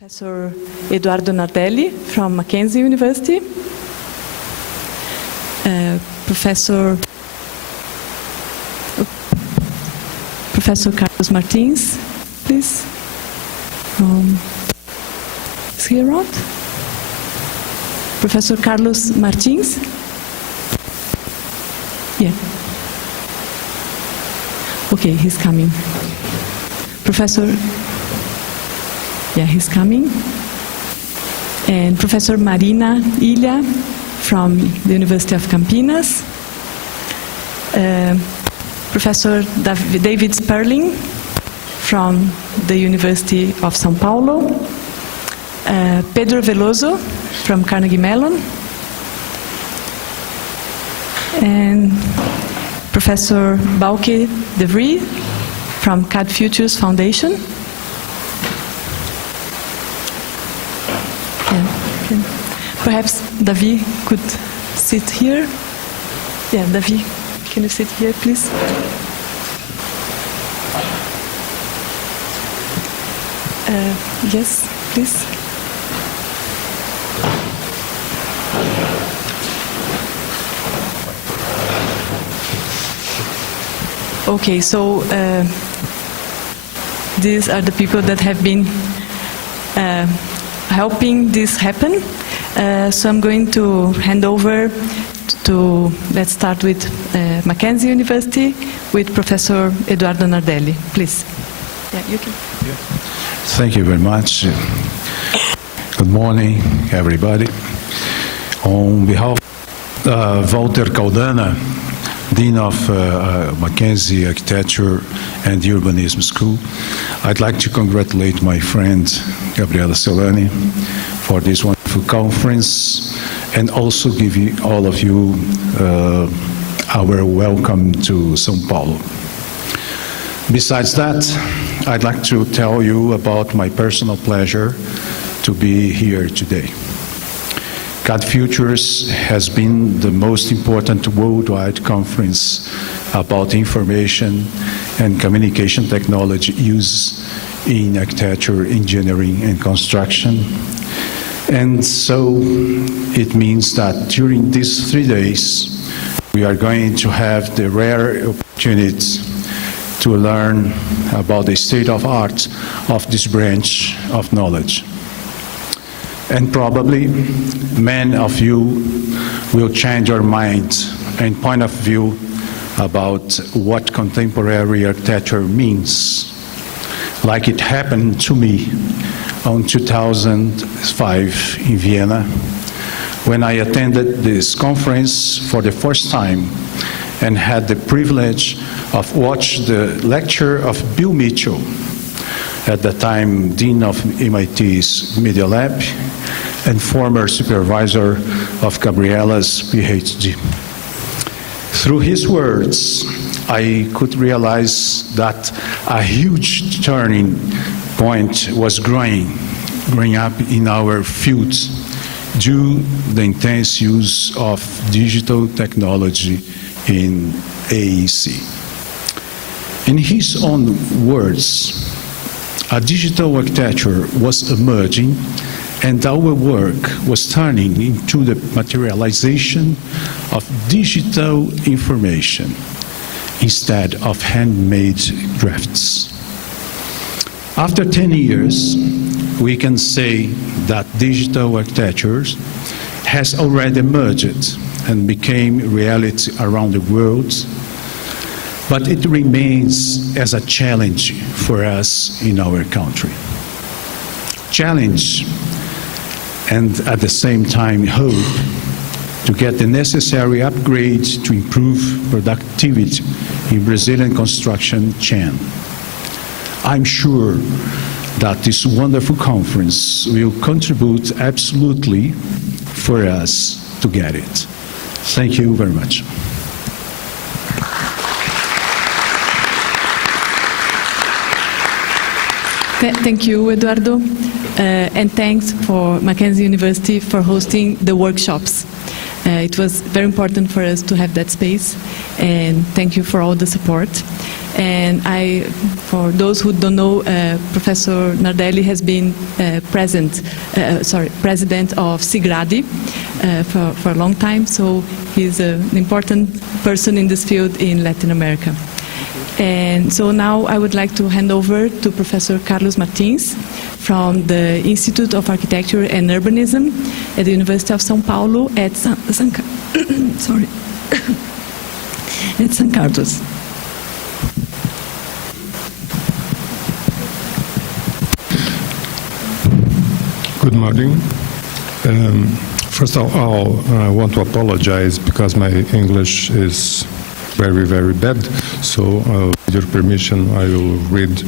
Professor Eduardo Nardelli from Mackenzie University, Professor Carlos Martins, please. Is he around? Professor Carlos Martins? Yeah. Okay, he's coming. Professor, yeah, he's coming. And Professor Marina Ilha from the University of Campinas. Professor David Sperling from the University of São Paulo. Pedro Veloso from Carnegie Mellon. And Professor Bauke de Vries from CAAD Futures Foundation. Perhaps David could sit here. Yeah, David, can you sit here, please? Yes, please. Okay, so these are the people that have been helping this happen. So I'm going to hand over to, let's start with Mackenzie University with Professor Eduardo Nardelli. Please. Yeah, you can. Yeah. Thank you very much. Good morning, everybody. On behalf of Walter Caldana, Dean of Mackenzie Architecture and Urbanism School, I'd like to congratulate my friend Gabriela Celani for this wonderful conference and also give all of you our welcome to São Paulo. Besides that, I'd like to tell you about my personal pleasure to be here today. CAAD Futures has been the most important worldwide conference about information and communication technology use in architecture, engineering, and construction. And so it means that during these 3 days, we are going to have the rare opportunity to learn about the state of art of this branch of knowledge. And probably many of you will change your mind and point of view about what contemporary architecture means, like it happened to me in 2005 in Vienna, when I attended this conference for the first time and had the privilege of watching the lecture of Bill Mitchell, at the time Dean of MIT's Media Lab and former supervisor of Gabriela's PhD. Through his words, I could realize that a huge turning point was growing up in our field due to the intense use of digital technology in AEC. In his own words, a digital architecture was emerging and our work was turning into the materialization of digital information instead of handmade drafts. After 10 years, we can say that digital architecture has already emerged and became reality around the world, but it remains as a challenge for us in our country. Challenge, and at the same time hope, to get the necessary upgrade to improve productivity in Brazilian construction chain. I'm sure that this wonderful conference will contribute absolutely for us to get it. Thank you very much. Thank you, Eduardo, and thanks for Mackenzie University for hosting the workshops. It was very important for us to have that space, and thank you for all the support. And for those who don't know, Professor Nardelli has been president of CAAD for a long time, so he's an important person in this field in Latin America. And so now I would like to hand over to Professor Carlos Martins from the Institute of Architecture and Urbanism at the University of São Paulo at San Carlos. Good morning. First of all, I want to apologize because my English is very, very bad. So, with your permission, I will read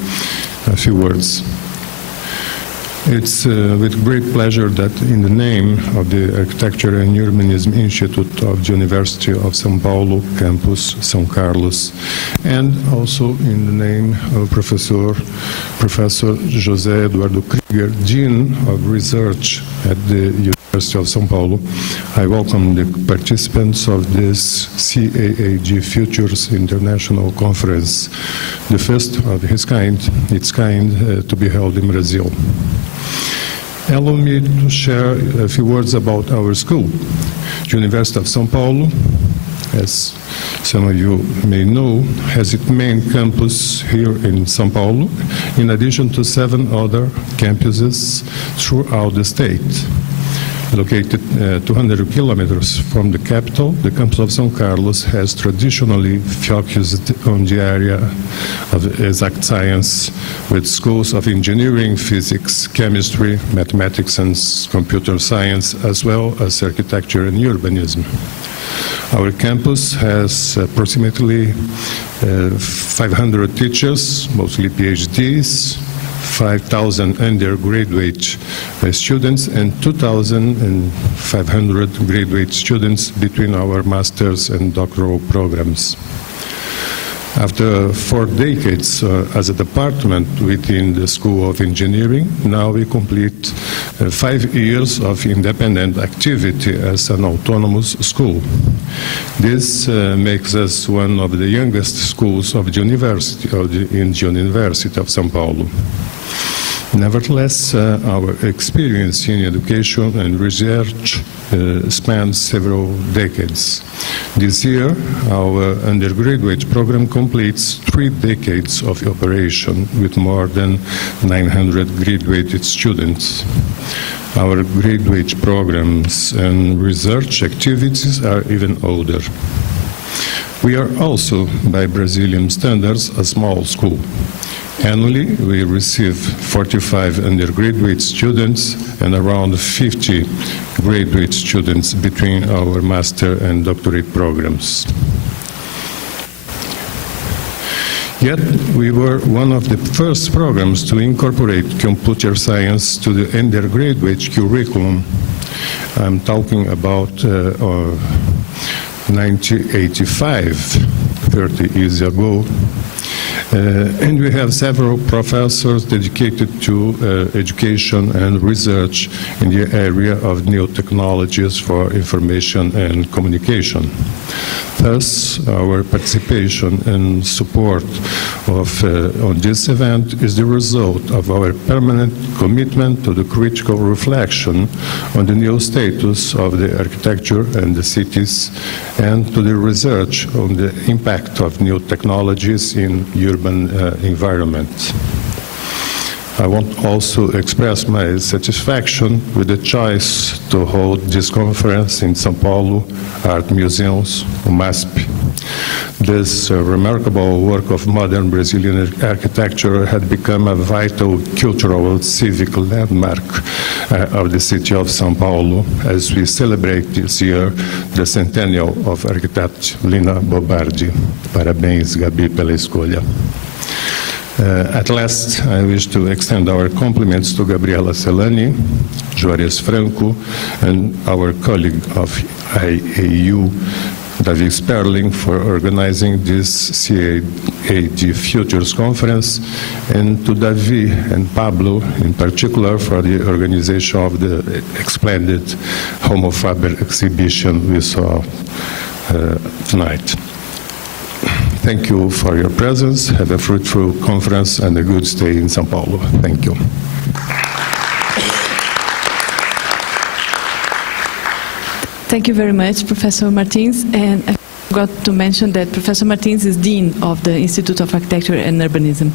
a few words. It's with great pleasure that in the name of the Architecture and Urbanism Institute of the University of São Paulo, Campus São Carlos, and also in the name of Professor José Eduardo Krieger, Dean of Research at the University of São Paulo, I welcome the participants of this CAAD Futures International Conference, the first of its kind to be held in Brazil. Allow me to share a few words about our school. The University of São Paulo, as some of you may know, has its main campus here in São Paulo, in addition to 7 other campuses throughout the state. Located 200 kilometers from the capital, the campus of São Carlos has traditionally focused on the area of exact science with schools of engineering, physics, chemistry, mathematics, and computer science, as well as architecture and urbanism. Our campus has approximately 500 teachers, mostly PhDs, 5,000 undergraduate students, and 2,500 graduate students between our master's and doctoral programs. After 4 decades as a department within the School of Engineering, now we complete 5 years of independent activity as an autonomous school. This makes us one of the youngest schools of the University of São Paulo. Nevertheless, our experience in education and research spans several decades. This year, our undergraduate program completes 3 decades of operation with more than 900 graduated students. Our graduate programs and research activities are even older. We are also, by Brazilian standards, a small school. Annually, we receive 45 undergraduate students and around 50 graduate students between our master and doctorate programs. Yet, we were one of the first programs to incorporate computer science to the undergraduate curriculum. I'm talking about 1985, 30 years ago. And we have several professors dedicated to education and research in the area of new technologies for information and communication. Thus, our participation and support on this event is the result of our permanent commitment to the critical reflection on the new status of the architecture and the cities, and to the research on the impact of new technologies in urban environments. I want also express my satisfaction with the choice to hold this conference in São Paulo Art Museum's UMASP. This remarkable work of modern Brazilian architecture had become a vital cultural and civic landmark of the city of São Paulo as we celebrate this year the centennial of architect Lina Bobardi. Parabéns, Gabi, pela escolha. At last, I wish to extend our compliments to Gabriela Celani, Juarez Franco, and our colleague of IAU, David Sperling, for organizing this CAAD Futures Conference, and to David and Pablo in particular for the organization of the splendid Homo Faber exhibition we saw tonight. thank you for your presence. Have a fruitful conference and a good stay in São Paulo. Thank you. Thank you very much, Professor Martins. And I forgot to mention that Professor Martins is Dean of the Institute of Architecture and Urbanism.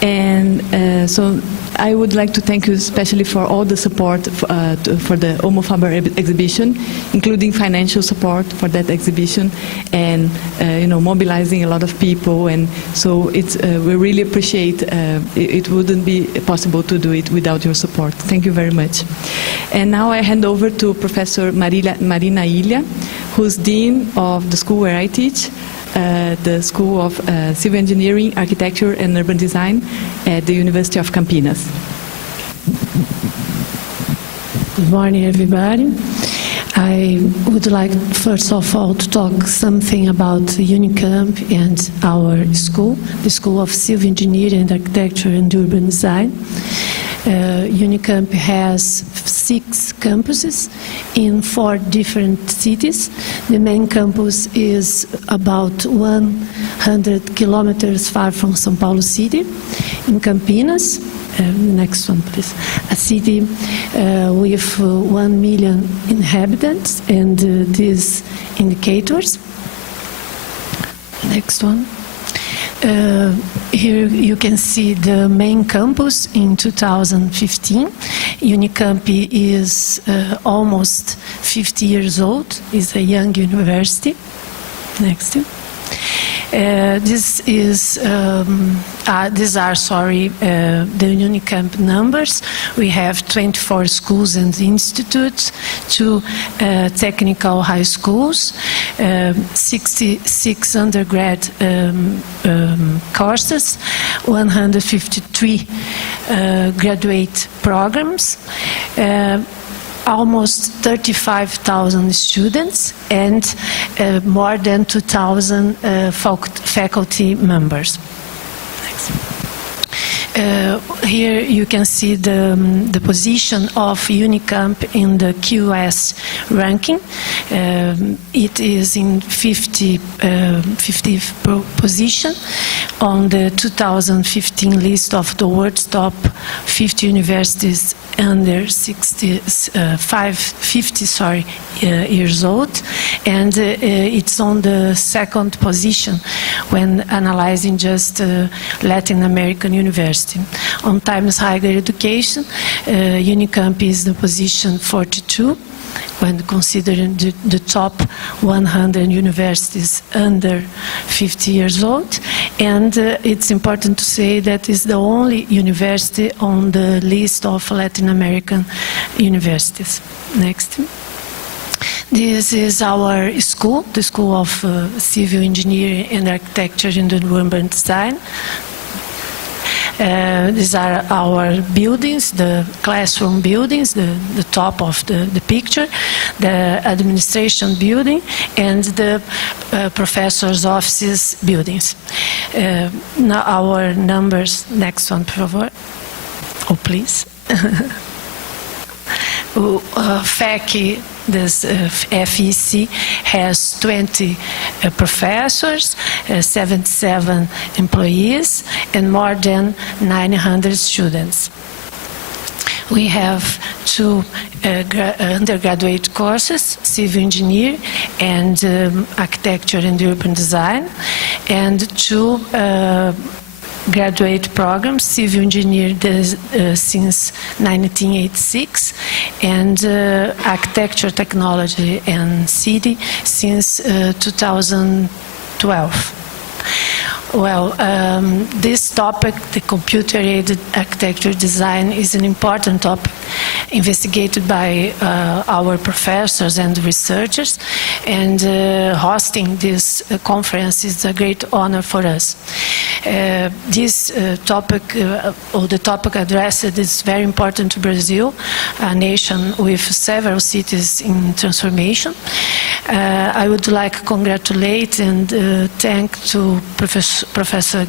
And so I would like to thank you especially for all the support for the Homo Faber exhibition, including financial support for that exhibition, and mobilizing a lot of people. And so we really appreciate. It wouldn't be possible to do it without your support. Thank you very much. And now I hand over to Professor Marina Ilha, who's Dean of the school where I teach, the School of Civil Engineering, Architecture and Urban Design at the University of Campinas. Good morning, everybody. I would like, first of all, to talk something about Unicamp and our school, the School of Civil Engineering, Architecture and Urban Design. Unicamp has 6 campuses in 4 different cities. The main campus is about 100 kilometers far from São Paulo city, in Campinas. Next one, please. A city with 1 million inhabitants, and these indicators. Next one. Here you can see the main campus in 2015. Unicamp is almost 50 years old. It's a young university. Next. These are the Unicamp numbers. We have 24 schools and institutes, 2 technical high schools, 66 undergrad courses, 153 graduate programs, almost 35,000 students, and more than 2,000 faculty members. Here you can see the position of Unicamp in the QS ranking. It is in 50th position on the 2015 list of the world's top 50 universities under 50 years old, and it's on the 2nd position when analyzing just Latin American university. On Times Higher Education, Unicamp is the position 42 when considering the top 100 universities under 50 years old, and it's important to say that it's the only university on the list of Latin American universities. Next. This is our school, the School of Civil Engineering and Architecture and Urban Design. These are our buildings, the classroom buildings, the top of the picture, the administration building, and the professors' offices buildings. Now our numbers, next one, por favor. Oh, please. FEC, this FEC has 20 professors, 77 employees, and more than 900 students. We have 2 undergraduate courses, Civil Engineering and Architecture and Urban Design, and 2 graduate programs, Civil Engineering since 1986, and Architecture, Technology and City since 2012. Well, this topic, the computer-aided architecture design, is an important topic investigated by our professors and researchers, and hosting this conference is a great honor for us. This topic, or the topic addressed, is very important to Brazil, a nation with several cities in transformation. I would like to congratulate and thank to Professor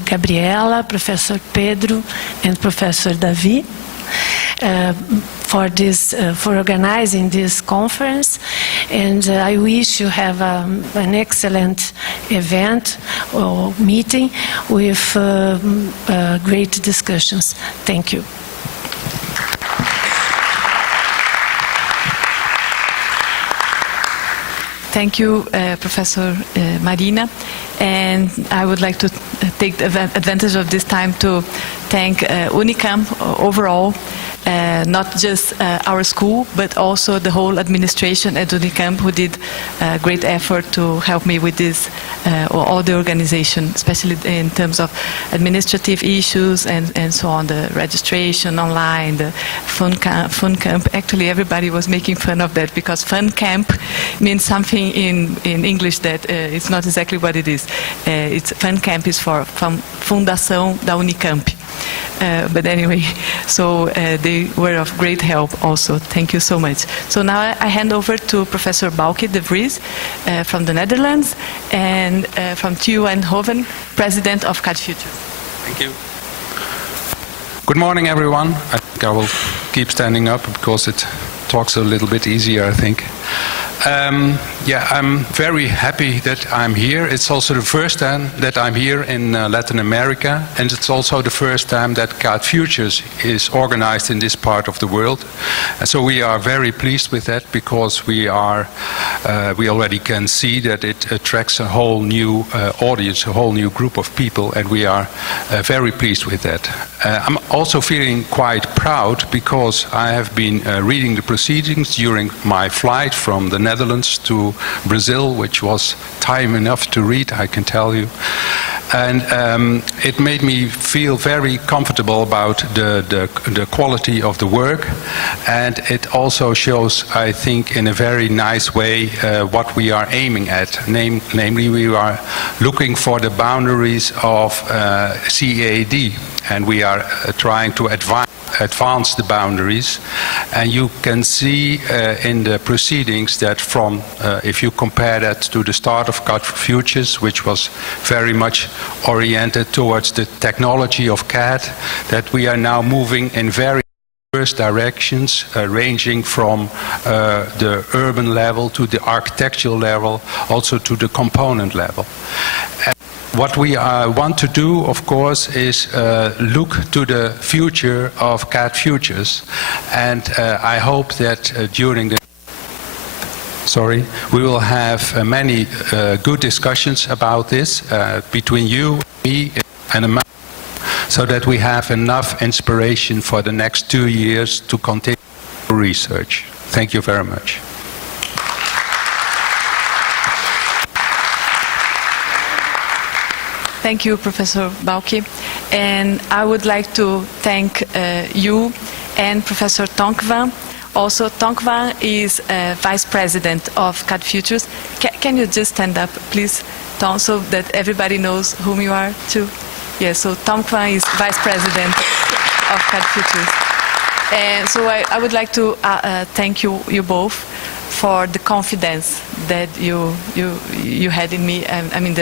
Gabriela, Professor Pedro, and Professor Davi. for organizing this conference, and I wish you have an excellent event or meeting with great discussions. Thank you. Thank you, Professor Marina. And I would like to take the advantage of this time to thank Unicamp overall, not just our school, but also the whole administration at Unicamp, who did a great effort to help me with this, all the organization, especially in terms of administrative issues and so on, the registration online, the fun camp. Actually, everybody was making fun of that because fun camp means something in English that it's not exactly what it is. It's fun camp is from Fundação da Unicamp. But anyway, so they were of great help also. Thank you so much. So now I hand over to Professor Bauke de Vries from the Netherlands and from TU Eindhoven, President of CAAD Futures. Thank you. Good morning, everyone. I think I will keep standing up because it talks a little bit easier, I think. I'm very happy that I'm here. It's also the first time that I'm here in Latin America, and it's also the first time that CAAD Futures is organized in this part of the world. And so we are very pleased with that because we already can see that it attracts a whole new audience, a whole new group of people, and we are very pleased with that. I'm also feeling quite proud because I have been reading the proceedings during my flight from the Netherlands to Brazil, which was time enough to read, I can tell you. And it made me feel very comfortable about the quality of the work, and it also shows, I think, in a very nice way what we are aiming at. Namely, we are looking for the boundaries of CAAD, and we are trying to advance the boundaries. And you can see in the proceedings that from, if you compare that to the start of CAAD Futures, which was very much oriented towards the technology of CAD, that we are now moving in very diverse directions, ranging from the urban level to the architectural level, also to the component level. What we want to do, of course, is look to the future of CAAD Futures, and I hope that during the we will have many good discussions about this between you, me, and Amanda, so that we have enough inspiration for the next 2 years to continue research. Thank you very much. Thank you, Professor Bauke. And I would like to thank you and Professor Tonkwan. Also, Tonkwan is Vice President of CAAD Futures. Can you just stand up, please, Tom, so that everybody knows whom you are, too? Yes, so Tonkwan is Vice President of CAAD Futures. And so I would like to thank you both for the confidence that you had in me. I mean,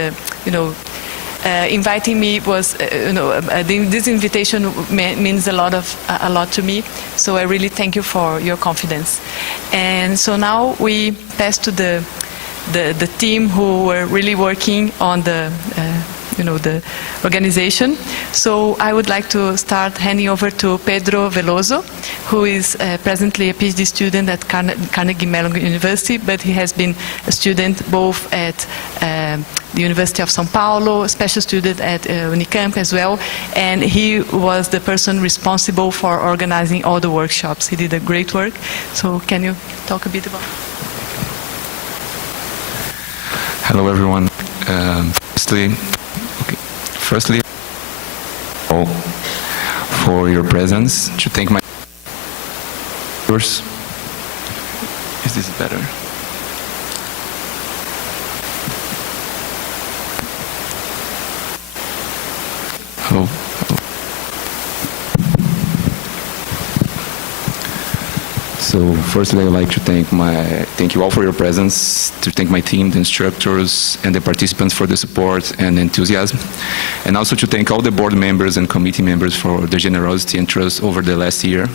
inviting me was, this invitation means a lot to me. So I really thank you for your confidence. And so now we pass to the team who were really working on the organization. So I would like to start handing over to Pedro Veloso, who is presently a PhD student at Carnegie Mellon University, but he has been a student both at the University of São Paulo, a special student at Unicamp as well, and he was the person responsible for organizing all the workshops. He did a great work. So can you talk a bit about it? Hello, everyone. Firstly, for your presence, to thank my viewers. Is this better? Hello. So firstly, I would like to thank you all for your presence, to thank my team, the instructors, and the participants for the support and enthusiasm, and also to thank all the board members and committee members for their generosity and trust over the last year.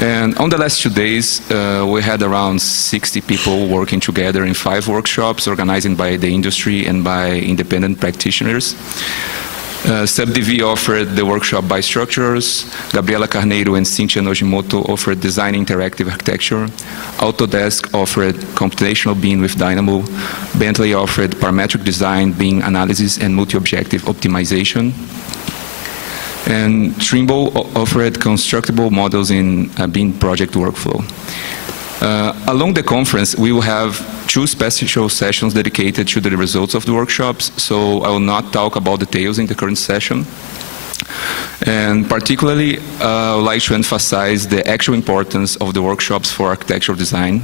And on the last 2 days, we had around 60 people working together in 5 workshops organized by the industry and by independent practitioners. SubDV offered the workshop by structures, Gabriela Carneiro and Cynthia Nojimoto offered design interactive architecture, Autodesk offered computational BIM with Dynamo, Bentley offered parametric design, BIM analysis and multi-objective optimization, and Trimble offered constructible models in BIM project workflow. Along the conference, we will have 2 special sessions dedicated to the results of the workshops, so I will not talk about details in the current session. And particularly, I would like to emphasize the actual importance of the workshops for architectural design.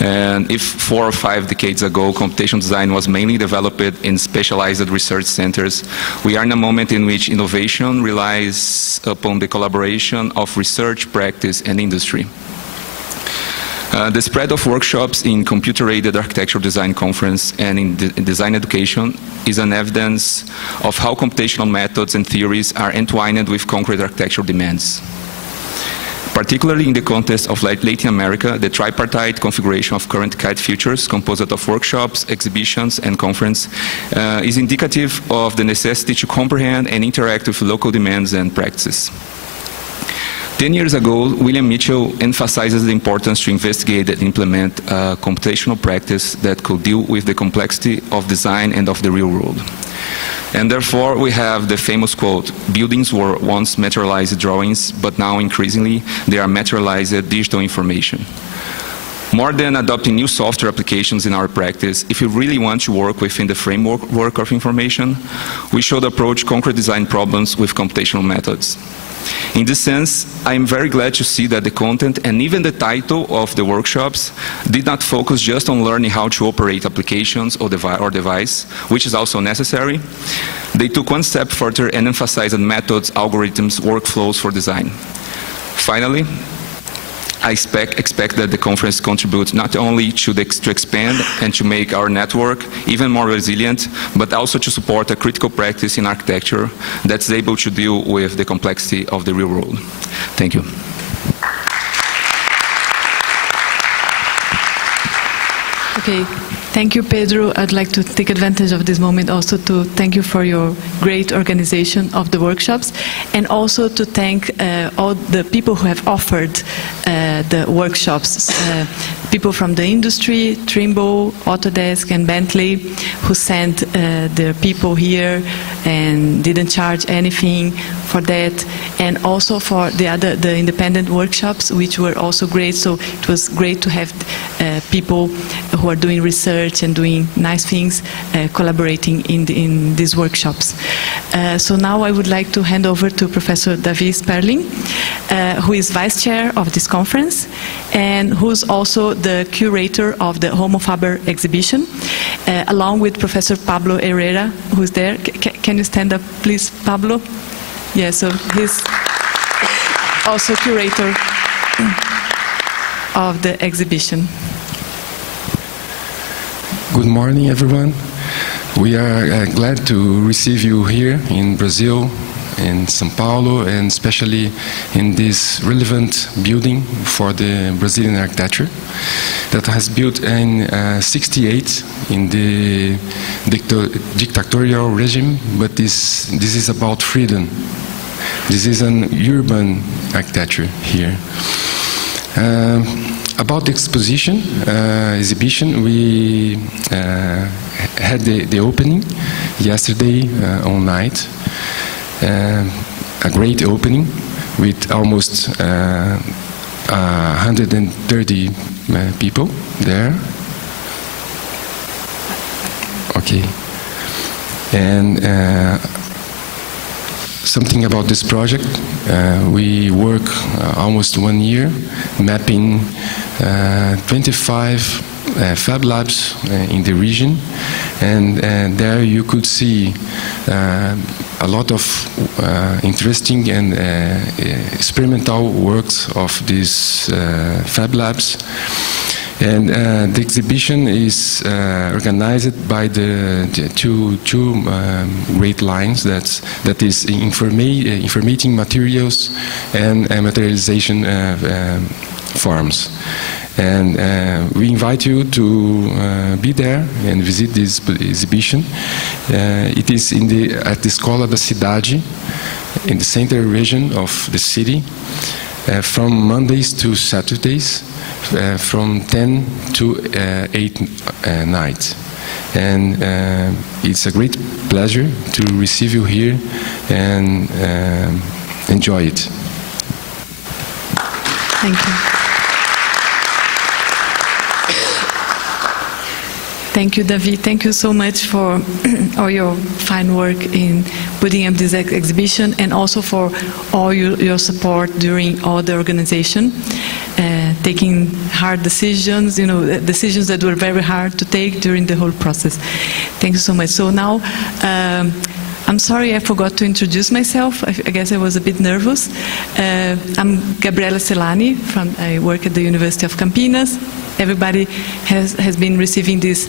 And if 4 or 5 decades ago, computational design was mainly developed in specialized research centers, we are in a moment in which innovation relies upon the collaboration of research, practice, and industry. The spread of workshops in computer-aided architectural design conference and in design education is an evidence of how computational methods and theories are entwined with concrete architectural demands. Particularly in the context of Latin America, the tripartite configuration of current CAAD futures, composed of workshops, exhibitions, and conference, is indicative of the necessity to comprehend and interact with local demands and practices. 10 years ago, William Mitchell emphasizes the importance to investigate and implement a computational practice that could deal with the complexity of design and of the real world. And therefore, we have the famous quote, "Buildings were once materialized drawings, but now increasingly they are materialized digital information." More than adopting new software applications in our practice, if we really want to work within the framework of information, we should approach concrete design problems with computational methods. In this sense, I am very glad to see that the content and even the title of the workshops did not focus just on learning how to operate applications or device, which is also necessary. They took one step further and emphasized methods, algorithms, workflows for design. Finally, I expect that the conference contributes not only to expand and to make our network even more resilient, but also to support a critical practice in architecture that's able to deal with the complexity of the real world. Thank you. Okay, thank you, Pedro. I'd like to take advantage of this moment also to thank you for your great organization of the workshops, and also to thank all the people who have offered the workshops. People from the industry, Trimble, Autodesk, and Bentley, who sent their people here and didn't charge anything for that, and also for the independent workshops, which were also great. So it was great to have people who are doing research and doing nice things collaborating in these workshops. So now I would like to hand over to Professor David Sperling, who is vice chair of this conference and who's also the curator of the Homo Faber exhibition, along with Professor Pablo Herrera, who's there. Can you stand up, please, Pablo? Yeah, so he's also curator of the exhibition. Good morning, everyone. We are glad to receive you here in Brazil, in São Paulo, and especially in this relevant building for the Brazilian architecture that has built in 68 in the dictatorial regime, but this is about freedom. This is an urban architecture here. About the exhibition, we had the opening yesterday all night. A great opening with almost 130 people there. Okay. And something about this project, we work almost 1 year mapping 25 fab labs in the region, and there you could see a lot of interesting and experimental works of these fab labs. And the exhibition is organized by the two great lines, that is informating materials and materialization forms. And we invite you to be there and visit this exhibition. It is at the Escola da Cidade, in the center region of the city, from Mondays to Saturdays, from 10 to 8 night. And it's a great pleasure to receive you here and enjoy it. Thank you. Thank you, David. Thank you so much for all your fine work in putting up this exhibition, and also for all your support during all the organization, taking hard decisions, decisions that were very hard to take during the whole process. Thank you so much. So now, I'm sorry I forgot to introduce myself. I guess I was a bit nervous. I'm Gabriela Celani. I work at the University of Campinas. Everybody has been receiving these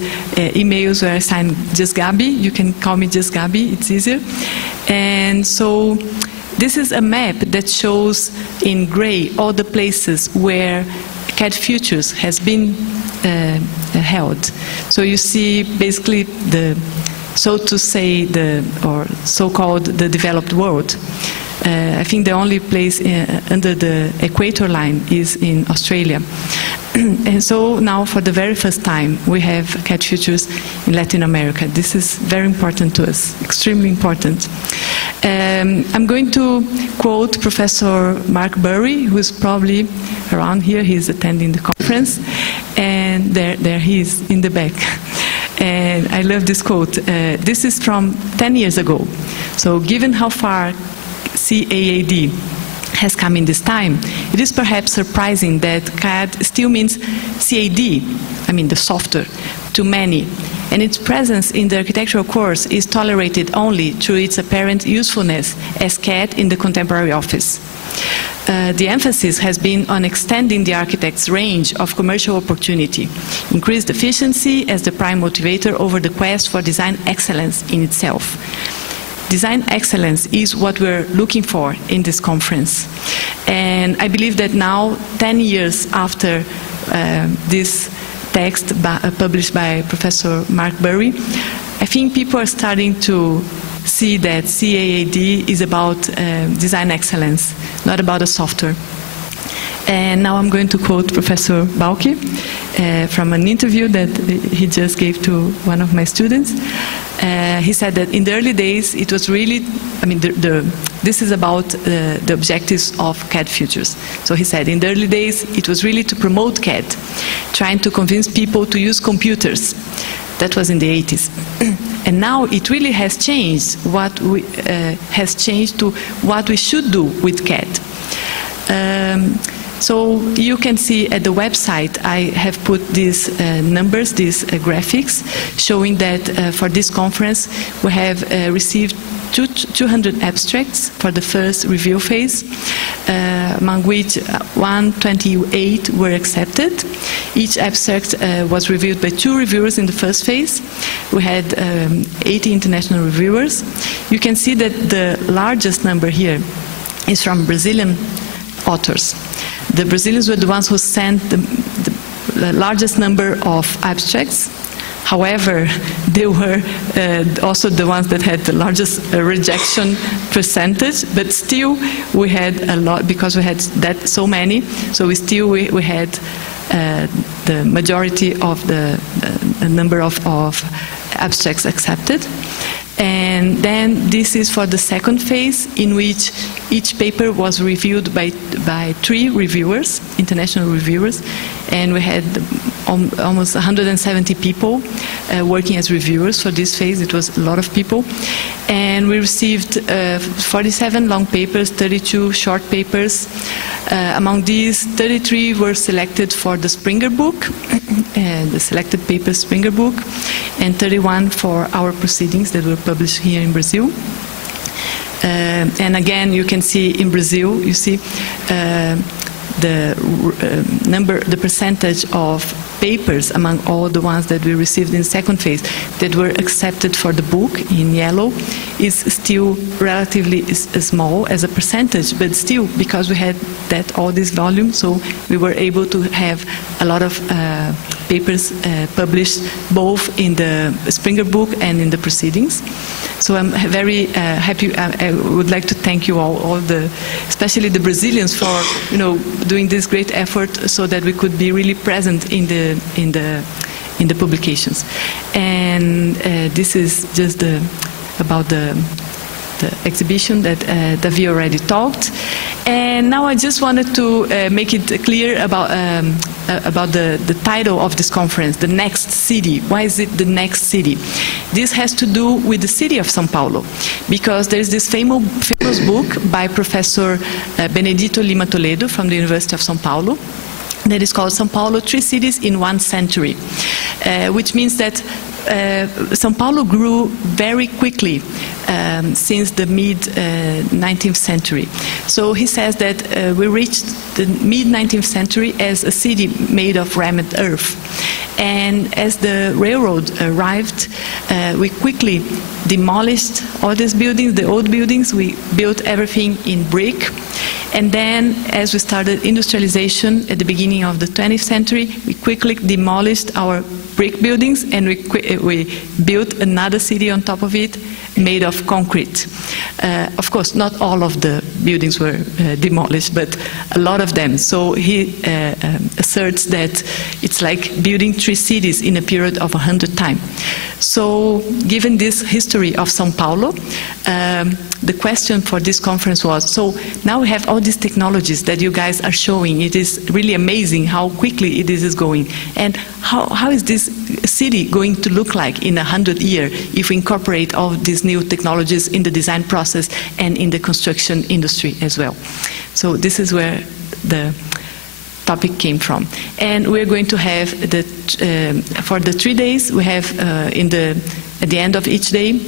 emails where I sign just Gabi. You can call me just Gabi, it's easier. And so this is a map that shows in gray all the places where CAAD Futures has been held. So you see basically so to say, or so-called the developed world. I think the only place under the equator line is in Australia. And so now, for the very first time, we have CAAD Futures in Latin America. This is very important to us, extremely important. I'm going to quote Professor Mark Burry, who is probably around here. He's attending the conference, and there he is in the back. And I love this quote. This is from 10 years ago. So given how far CAAD has come in this time, it is perhaps surprising that CAAD still means CAD, I mean the software, to many. And its presence in the architectural course is tolerated only through its apparent usefulness as CAD in the contemporary office. The emphasis has been on extending the architect's range of commercial opportunity, increased efficiency as the prime motivator over the quest for design excellence in itself. Design excellence is what we're looking for in this conference. And I believe that now, 10 years after this text published by Professor Mark Burry, I think people are starting to see that CAAD is about design excellence, not about a software. And now I'm going to quote Professor Bauke from an interview that he just gave to one of my students. He said that in the early days, it was really, this is about the objectives of CAAD Futures. So he said, in the early days, it was really to promote CAD, trying to convince people to use computers. That was in the 80s. And now it really has changed, has changed to what we should do with CAD. So you can see at the website, I have put these numbers, these graphics, showing that for this conference, we have received 200 abstracts for the first review phase, among which 128 were accepted. Each abstract was reviewed by 2 reviewers in the first phase. We had 80 international reviewers. You can see that the largest number here is from Brazilian authors. The Brazilians were the ones who sent the largest number of abstracts. However, they were also the ones that had the largest rejection percentage, but still we had a lot, because we had so many, so we had the majority of the number of abstracts accepted. And then this is for the second phase, in which each paper was reviewed by 3 reviewers, international reviewers, and we had almost 170 people working as reviewers for this phase. It was a lot of people. And we received 47 long papers, 32 short papers. Among these, 33 were selected for the Springer book, the selected paper Springer book, and 31 for our proceedings that were published here in Brazil. And again, you can see in Brazil, you see the percentage of papers among all the ones that we received in second phase that were accepted for the book in yellow is still relatively small as a percentage, but still, because we had all this volume, so we were able to have a lot of papers published both in the Springer book and in the proceedings. So I'm very happy. I would like to thank you all especially the Brazilians, for doing this great effort so that we could be really present in the publications. And this is just about the exhibition that Davi already talked. And now I just wanted to make it clear about the title of this conference, The Next City. Why is it the next city? This has to do with the city of São Paulo, because there is this famous book by Professor Benedito Lima Toledo from the University of São Paulo that is called São Paulo, 3 Cities in 1 Century, which means that São Paulo grew very quickly since the mid-19th century. So he says that we reached the mid-19th century as a city made of rammed earth. And as the railroad arrived, we quickly demolished all these buildings, the old buildings. We built everything in brick. And then, as we started industrialization at the beginning of the 20th century, we quickly demolished our brick buildings, and we built another city on top of it, made of concrete. Of course, not all of the buildings were demolished, but a lot of them. So he asserts that it's like building 3 cities in a period of 100 times. So, given this history of São Paulo, the question for this conference was, so now we have all these technologies that you guys are showing. It is really amazing how quickly it is going. And how is this city going to look like in 100 years if we incorporate all these new technologies in the design process and in the construction industry as well? So this is where the topic came from. And we're going to have, for the 3 days, we have at the end of each day,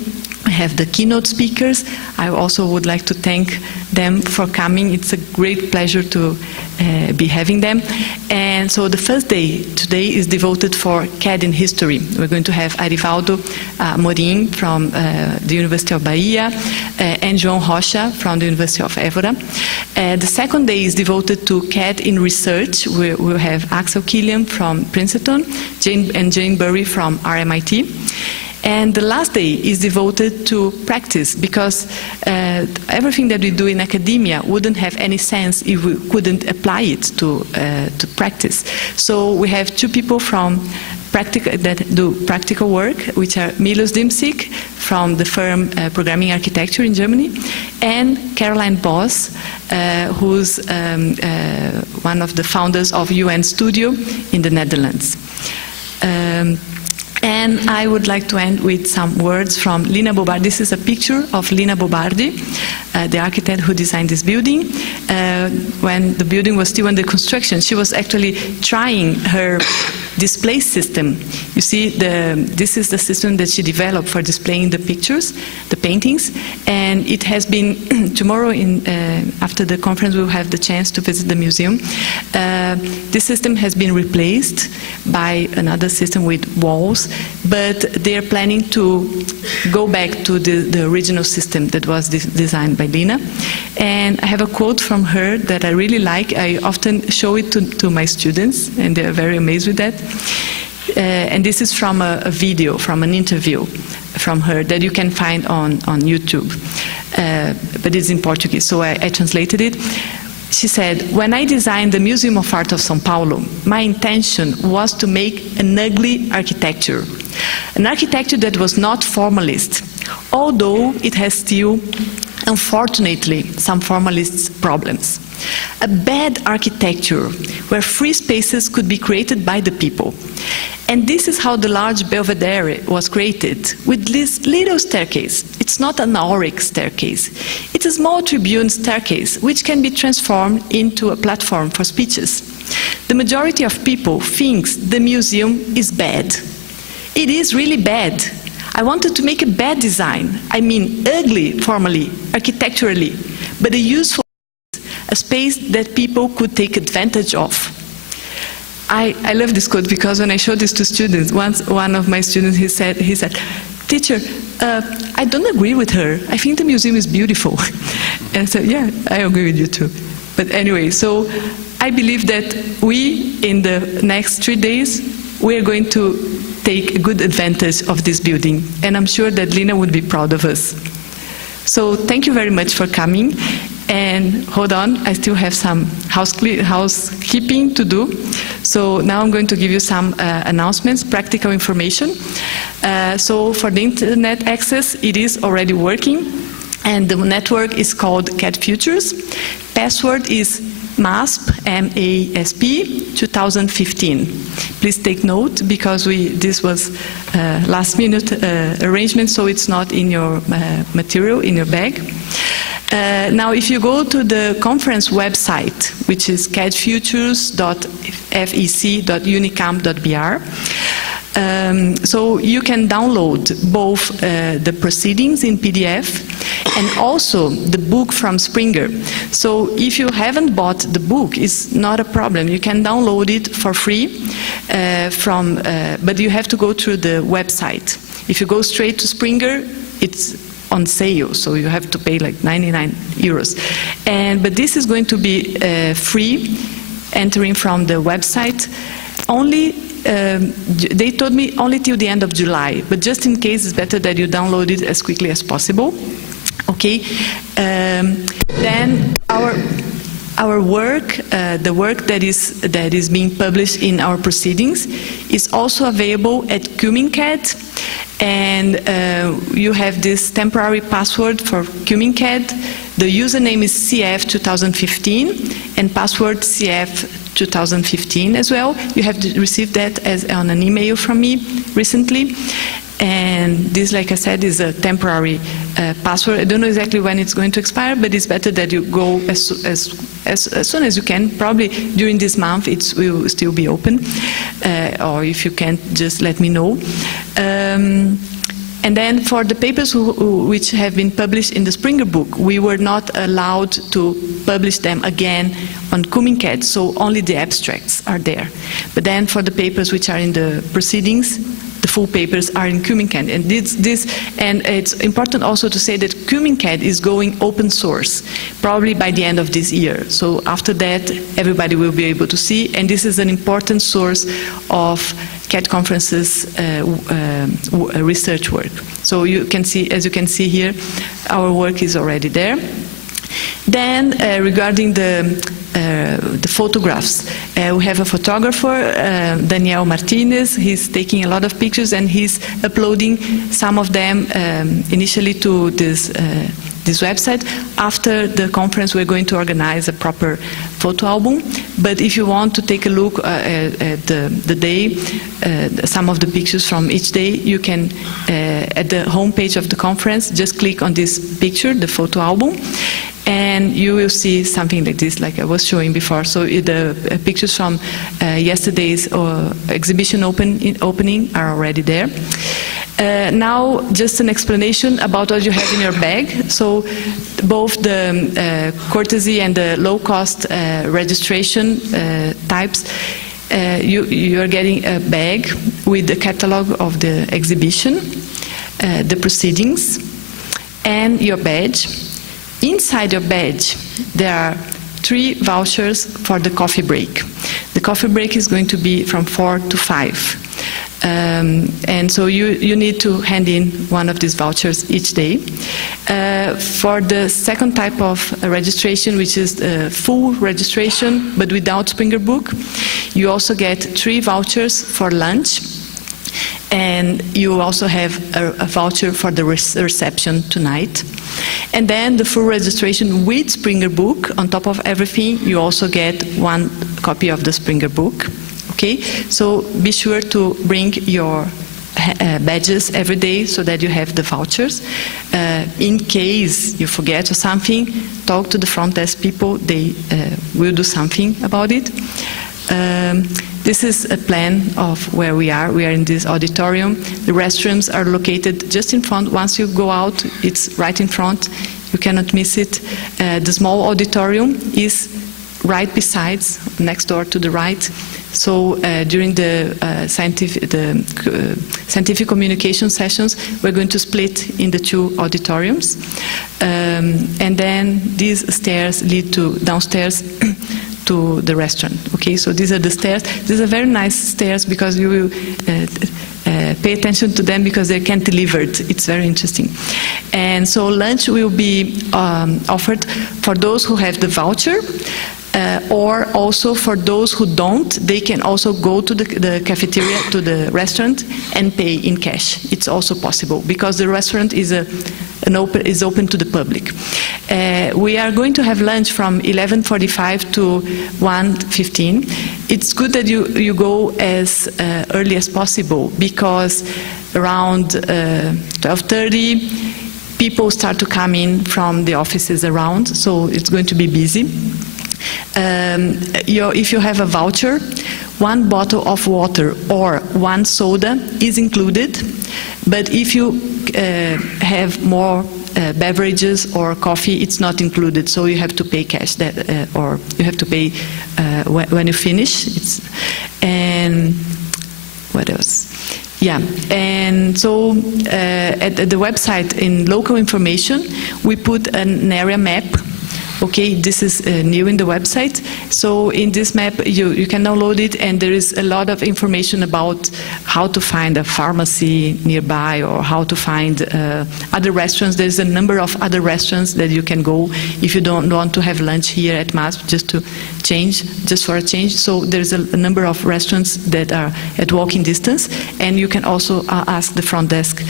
we have the keynote speakers. I also would like to thank them for coming. It's a great pleasure to be having them. And so the first day today is devoted for CAAD in history. We're going to have Arivaldo Amorim from the University of Bahia and João Rocha from the University of Évora. The second day is devoted to CAAD in research. We'll have Axel Killian from Princeton and Jane Burry from RMIT. And the last day is devoted to practice, because everything that we do in academia wouldn't have any sense if we couldn't apply it to practice. So we have 2 people from that do practical work, which are Milos Dimsik from the firm Programming Architecture in Germany, and Caroline Boss, who's one of the founders of UN Studio in the Netherlands. And I would like to end with some words from Lina Bobardi. This is a picture of Lina Bobardi, the architect who designed this building. When the building was still under construction, she was actually trying her display system. You see, this is the system that she developed for displaying the pictures, the paintings, and it has been, tomorrow after the conference we'll have the chance to visit the museum. This system has been replaced by another system with walls, but they are planning to go back to the original system that was designed by Lina. And I have a quote from her that I really like. I often show it to my students, and they're very amazed with that. And this is from a video, from an interview from her that you can find on YouTube. But it's in Portuguese, so I translated it. She said, "When I designed the Museum of Art of São Paulo, my intention was to make an ugly architecture. An architecture that was not formalist, although it has still, unfortunately, some formalist problems. A bad architecture where free spaces could be created by the people. And this is how the large Belvedere was created, with this little staircase. It's not an auric staircase. It's a small tribune staircase, which can be transformed into a platform for speeches. The majority of people thinks the museum is bad. It is really bad. I wanted to make a bad design. I mean, ugly formally, architecturally, but a useful, a space that people could take advantage of. I love this quote because when I showed this to students, once one of my students, he said, "Teacher, I don't agree with her. I think the museum is beautiful." And I said, "Yeah, I agree with you too." But anyway, so I believe that we, in the next 3 days, we are going to take good advantage of this building. And I'm sure that Lina would be proud of us. So thank you very much for coming. And hold on, I still have some housekeeping to do. So now I'm going to give you some announcements, practical information. So for the internet access, it is already working. And the network is called CAAD Futures. Password is MASP, M-A-S-P, 2015. Please take note because this was last minute arrangement, so it's not in your material, in your bag. Now, if you go to the conference website, which is caadfutures.fec.unicamp.br, so you can download both the proceedings in PDF and also the book from Springer. So if you haven't bought the book, it's not a problem. You can download it for free, but you have to go through the website. If you go straight to Springer, it's on sale, so you have to pay like 99 euros. But this is going to be free, entering from the website. Only they told me only till the end of July, but just in case, it's better that you download it as quickly as possible. Okay. Then our work, the work that is being published in our proceedings, is also available at CAAD. And you have this temporary password for CAAD. The username is CF 2015 and password CF 2015 as well. You have received that on an email from me recently. And this, like I said, is a temporary password. I don't know exactly when it's going to expire, but it's better that you go as soon as you can. Probably during this month it will still be open. Or if you can't, just let me know. And then for the papers which have been published in the Springer book, we were not allowed to publish them again on CAAD, so only the abstracts are there. But then for the papers which are in the proceedings, the full papers are in CAAD. And it's important also to say that CAAD is going open source, probably by the end of this year. So after that, everybody will be able to see, and this is an important source of CAAD conferences research work. So you can see, as you can see here, our work is already there. Then regarding the photographs, we have a photographer, Daniel Martinez. He's taking a lot of pictures and he's uploading some of them initially to this website. After the conference, we're going to organize a proper photo album. But if you want to take a look at the day, some of the pictures from each day, you can, at the homepage of the conference, just click on this picture, the photo album, and you will see something like this, like I was showing before. So the pictures from yesterday's exhibition opening are already there. Now, just an explanation about what you have in your bag. So both the courtesy and the low-cost registration types, you are getting a bag with the catalog of the exhibition, the proceedings, and your badge. Inside your badge, there are 3 vouchers for the coffee break. The coffee break is going to be from 4 to 5. And so you need to hand in one of these vouchers each day. For the second type of registration, which is the full registration but without Springer book, you also get 3 vouchers for lunch, and you also have a voucher for the reception tonight. And then the full registration with Springer book, on top of everything, you also get 1 copy of the Springer book. Okay, so be sure to bring your badges every day so that you have the vouchers. In case you forget or something, talk to the front desk people. They will do something about it. This is a plan of where we are. We are in this auditorium. The restrooms are located just in front. Once you go out, it's right in front. You cannot miss it. The small auditorium is right besides, next door to the right. So during the scientific communication sessions, we're going to split in the 2 auditoriums. And then these stairs lead to downstairs to the restaurant. Okay, so these are the stairs. These are very nice stairs because you will pay attention to them because they're cantilevered. It's very interesting. And so lunch will be offered for those who have the voucher, or also for those who don't, they can also go to the cafeteria, to the restaurant, and pay in cash. It's also possible because the restaurant is open to the public. We are going to have lunch from 11:45 to 1:15. It's good that you go as early as possible because around 12:30 people start to come in from the offices around, so it's going to be busy. If you have a voucher, 1 bottle of water or 1 soda is included, but if you have more beverages or coffee, it's not included, so you have to pay cash, or you have to pay when you finish. And what else? Yeah, and so at the website in local information, we put an area map. Okay, this is new in the website. So in this map, you can download it, and there is a lot of information about how to find a pharmacy nearby or how to find other restaurants. There's a number of other restaurants that you can go if you don't want to have lunch here at MASP, just for a change. So there's a number of restaurants that are at walking distance, and you can also ask the front desk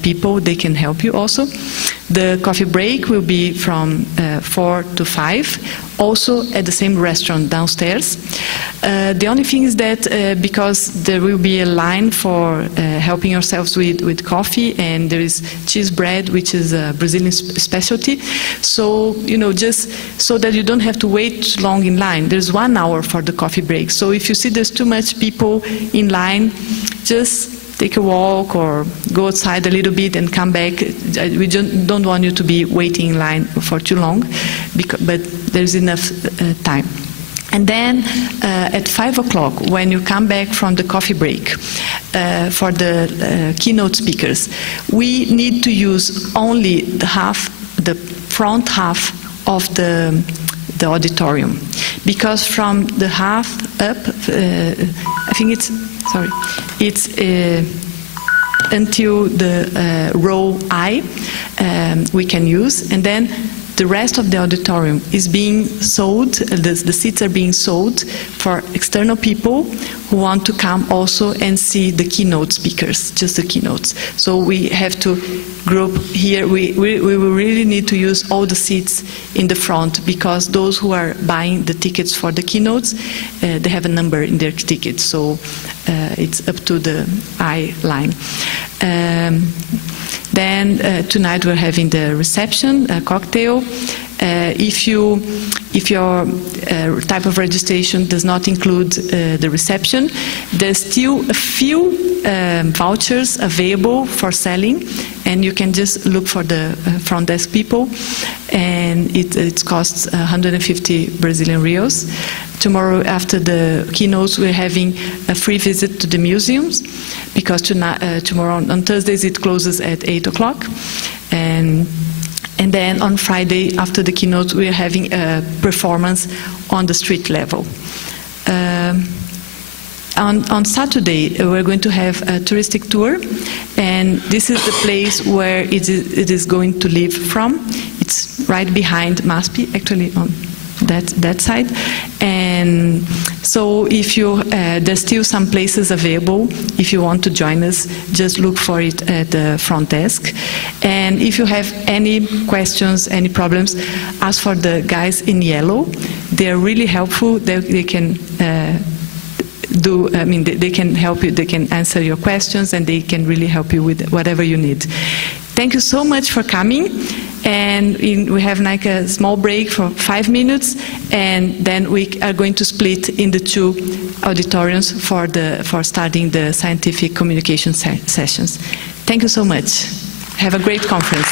people. They can help you also. The coffee break will be from 4 to 5, also at the same restaurant downstairs. The only thing is that because there will be a line for helping yourselves with coffee, and there is cheese bread, which is a Brazilian specialty. So, just so that you don't have to wait long in line, there's 1 hour for the coffee break. So if you see there's too much people in line, just take a walk or go outside a little bit and come back. We don't want you to be waiting in line for too long, but there's enough time. And then at 5 o'clock, when you come back from the coffee break for the keynote speakers, we need to use only the front half of the auditorium, because from the half up, I think it's until the row I we can use, and then the rest of the auditorium is being sold, the seats are being sold for external people who want to come also and see the keynote speakers, just the keynotes. So we have to group here, we will really need to use all the seats in the front, because those who are buying the tickets for the keynotes, they have a number in their tickets, so it's up to the I line. Then tonight we're having the reception, a cocktail. If your type of registration does not include the reception, there's still a few vouchers available for selling, and you can just look for the front desk people, and it costs 150 Brazilian reals. Tomorrow, after the keynotes, we're having a free visit to the museums, because tomorrow on Thursdays it closes at 8 o'clock. And then on Friday, after the keynote, we're having a performance on the street level. On Saturday, we're going to have a touristic tour, and this is the place where it is going to live from. It's right behind MASP, actually on that side. And so if there's still some places available. If you want to join us, just look for it at the front desk. And if you have any questions, any problems, ask for the guys in yellow. They're really helpful. They can they can help you, they can answer your questions, and they can really help you with whatever you need. Thank you so much for coming. And we have like a small break for 5 minutes, and then we are going to split in the 2 auditoriums for starting the scientific communication sessions. Thank you so much. Have a great conference.